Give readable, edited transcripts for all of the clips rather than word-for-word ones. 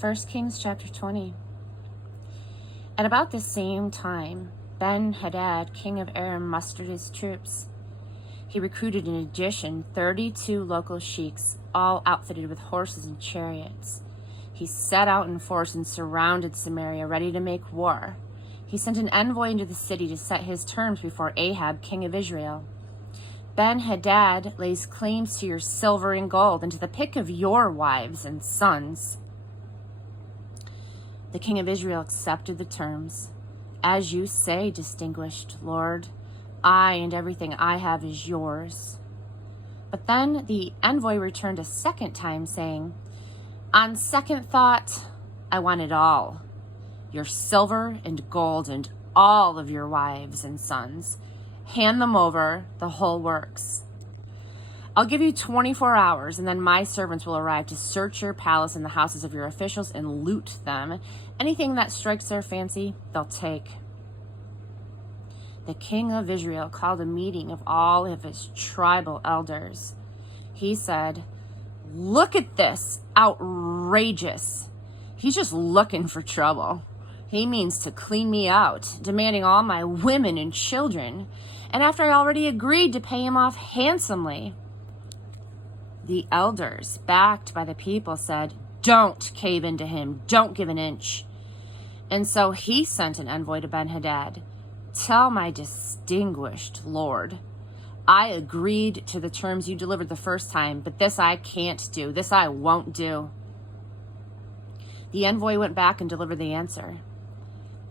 1 Kings chapter 20. At about the same time, Ben-Hadad, king of Aram, mustered his troops. He recruited in addition 32 local sheiks, all outfitted with horses and chariots. He set out in force and surrounded Samaria, ready to make war. He sent an envoy into the city to set his terms before Ahab, king of Israel. Ben-Hadad lays claims to your silver and gold and to the pick of your wives and sons. The king of Israel accepted the terms. As you say, distinguished Lord, I and everything I have is yours. But then the envoy returned a second time, saying, on second thought, I want it all. Your silver and gold and all of your wives and sons. Hand them over, the whole works. I'll give you 24 hours, and then my servants will arrive to search your palace and the houses of your officials and loot them. Anything that strikes their fancy, they'll take. The king of Israel called a meeting of all of his tribal elders. He said, look at this, outrageous. He's just looking for trouble. He means to clean me out, demanding all my women and children. And after I already agreed to pay him off handsomely. The elders, backed by the people, said, don't cave into him. Don't give an inch. And so he sent an envoy to Ben-Hadad. Tell my distinguished lord, I agreed to the terms you delivered the first time, but this I can't do. This I won't do. The envoy went back and delivered the answer.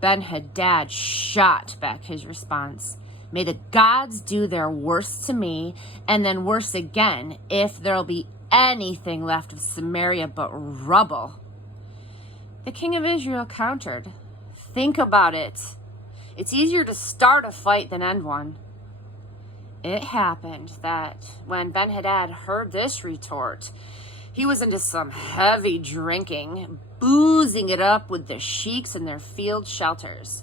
Ben-Hadad shot back his response. May the gods do their worst to me, and then worse again, if there'll be anything left of Samaria but rubble. The king of Israel countered, think about it. It's easier to start a fight than end one. It happened that when Ben-Hadad heard this retort, he was into some heavy drinking, boozing it up with the sheiks in their field shelters.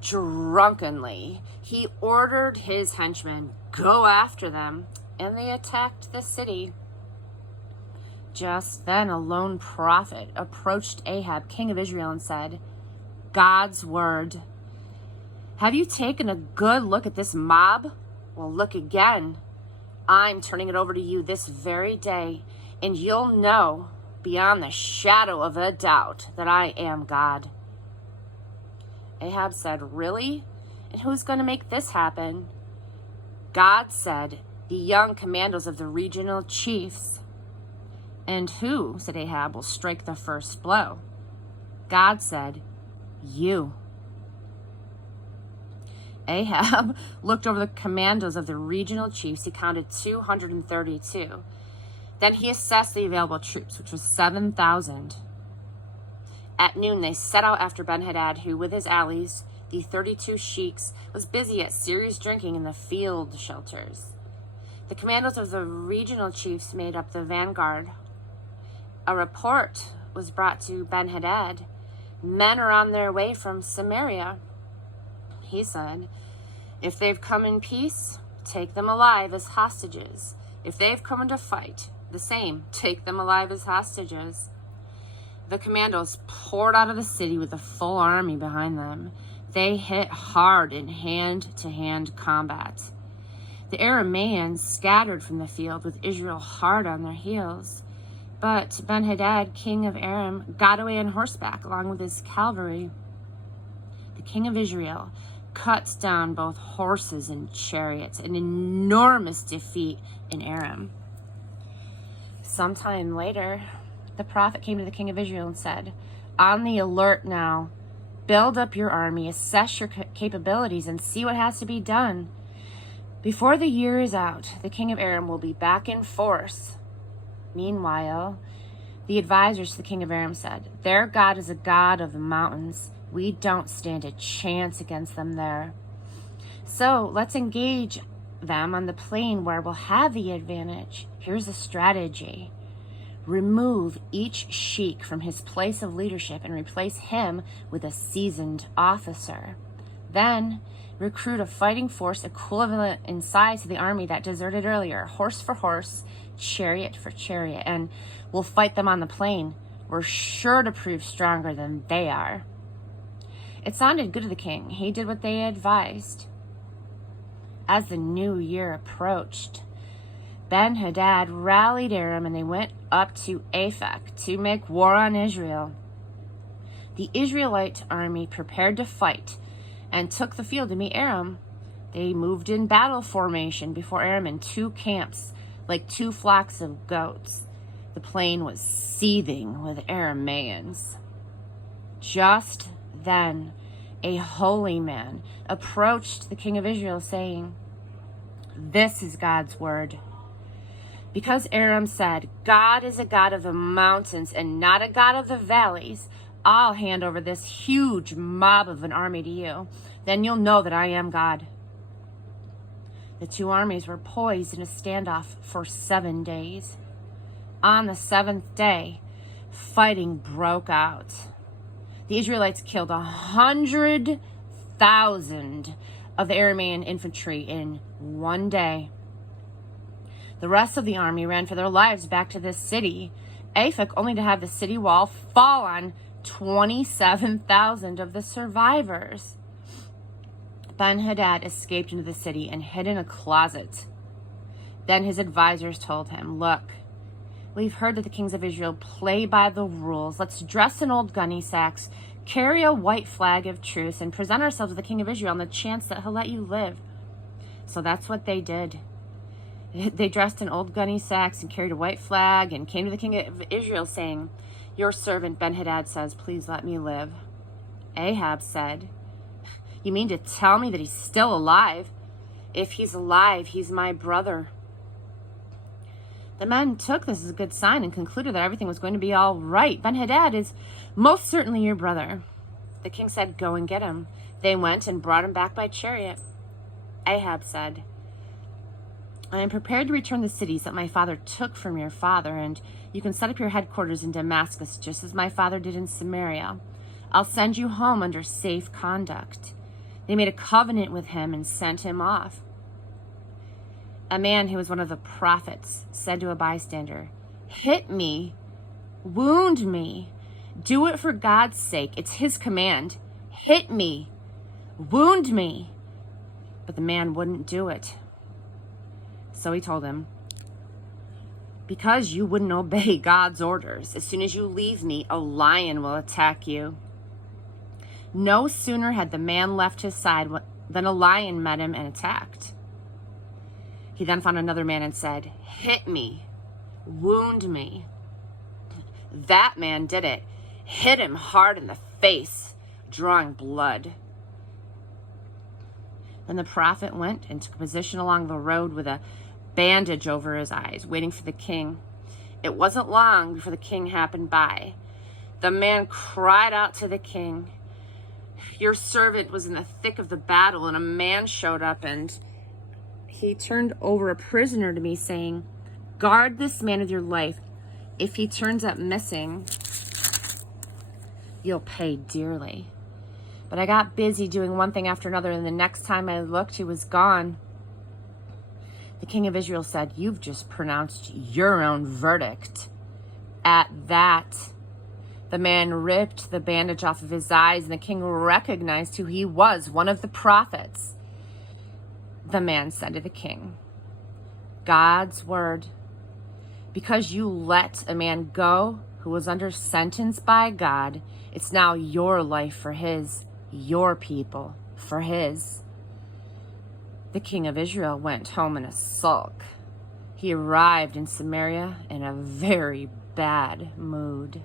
Drunkenly, he ordered his henchmen go after them, and they attacked the city. Just then a lone prophet approached Ahab, king of Israel, and said, God's word. Have you taken a good look at this mob? Well, look again. I'm turning it over to you this very day, and you'll know beyond the shadow of a doubt that I am God. Ahab said, really? And who's going to make this happen? God said, the young commandos of the regional chiefs. And who, said Ahab, will strike the first blow? God said, you. Ahab looked over the commandos of the regional chiefs. He counted 232. Then he assessed the available troops, which was 7,000. At noon, they set out after Ben-Hadad, who, with his allies, the 32 sheiks, was busy at serious drinking in the field shelters. The commandos of the regional chiefs made up the vanguard. A report was brought to Ben-Hadad. Men are on their way from Samaria. He said, if they've come in peace, take them alive as hostages. If they've come to fight, the same, take them alive as hostages. The commandos poured out of the city with a full army behind them. They hit hard in hand-to-hand combat. The Arameans scattered from the field with Israel hard on their heels. But Ben-Hadad, king of Aram, got away on horseback along with his cavalry. The king of Israel cut down both horses and chariots, an enormous defeat in Aram. Sometime later, the prophet came to the king of Israel and said, on the alert now, build up your army, assess your capabilities, and see what has to be done. Before the year is out, the king of Aram will be back in force. Meanwhile, the advisors to the king of Aram said, their God is a God of the mountains. We don't stand a chance against them there. So let's engage them on the plain where we'll have the advantage. Here's the strategy. Remove each sheik from his place of leadership and replace him with a seasoned officer. Then recruit a fighting force equivalent in size to the army that deserted earlier, horse for horse, chariot for chariot, and we'll fight them on the plain. we're sure to prove stronger than they are. It sounded good to the king. He did what they advised. As the new year approached, Ben-Hadad rallied Aram and they went up to Aphek to make war on Israel. The Israelite army prepared to fight and took the field to meet Aram. They moved in battle formation before Aram in two camps, like two flocks of goats. The plain was seething with Arameans. Just then, a holy man approached the king of Israel, saying, "This is God's word." Because Aram said, "God is a God of the mountains and not a God of the valleys, I'll hand over this huge mob of an army to you. Then you'll know that I am God." The two armies were poised in a standoff for 7 days. On the 7th day, fighting broke out. The Israelites killed 100,000 of the Aramean infantry in 1 day. The rest of the army ran for their lives back to this city, Aphek, only to have the city wall fall on 27,000 of the survivors. Ben-Hadad escaped into the city and hid in a closet. Then his advisors told him, "Look, we've heard that the kings of Israel play by the rules. Let's dress in old gunny sacks, carry a white flag of truce, and present ourselves to the king of Israel on the chance that he'll let you live." So that's what they did. They dressed in old gunny sacks and carried a white flag and came to the king of Israel saying, "Your servant Ben-Hadad says, please let me live." Ahab said, "You mean to tell me that he's still alive? If he's alive, he's my brother." The men took this as a good sign and concluded that everything was going to be all right. "Ben-Hadad is most certainly your brother." The king said, "Go and get him." They went and brought him back by chariot. Ahab said, "I am prepared to return the cities that my father took from your father, and you can set up your headquarters in Damascus just as my father did in Samaria. I'll send you home under safe conduct." They made a covenant with him and sent him off. A man who was one of the prophets said to a bystander, "Hit me, wound me, do it for God's sake. It's his command. Hit me, wound me." But the man wouldn't do it. So he told him, "Because you wouldn't obey God's orders, as soon as you leave me, a lion will attack you." No sooner had the man left his side than a lion met him and attacked. He then found another man and said, "Hit me, wound me." That man did it, hit him hard in the face, drawing blood. Then the prophet went and took a position along the road with a bandage over his eyes, waiting for the king. It wasn't long before the king happened by. The man cried out to the king, "Your servant was in the thick of the battle, and a man showed up, and he turned over a prisoner to me, saying, 'Guard this man with your life. If he turns up missing, you'll pay dearly.' But I got busy doing one thing after another, and the next time I looked, he was gone." The king of Israel said, "You've just pronounced your own verdict." At that, the man ripped the bandage off of his eyes, and the king recognized who he was, one of the prophets. The man said to the king, "God's word, because you let a man go who was under sentence by God, it's now your life for his, your people for his." The king of Israel went home in a sulk. He arrived in Samaria in a very bad mood.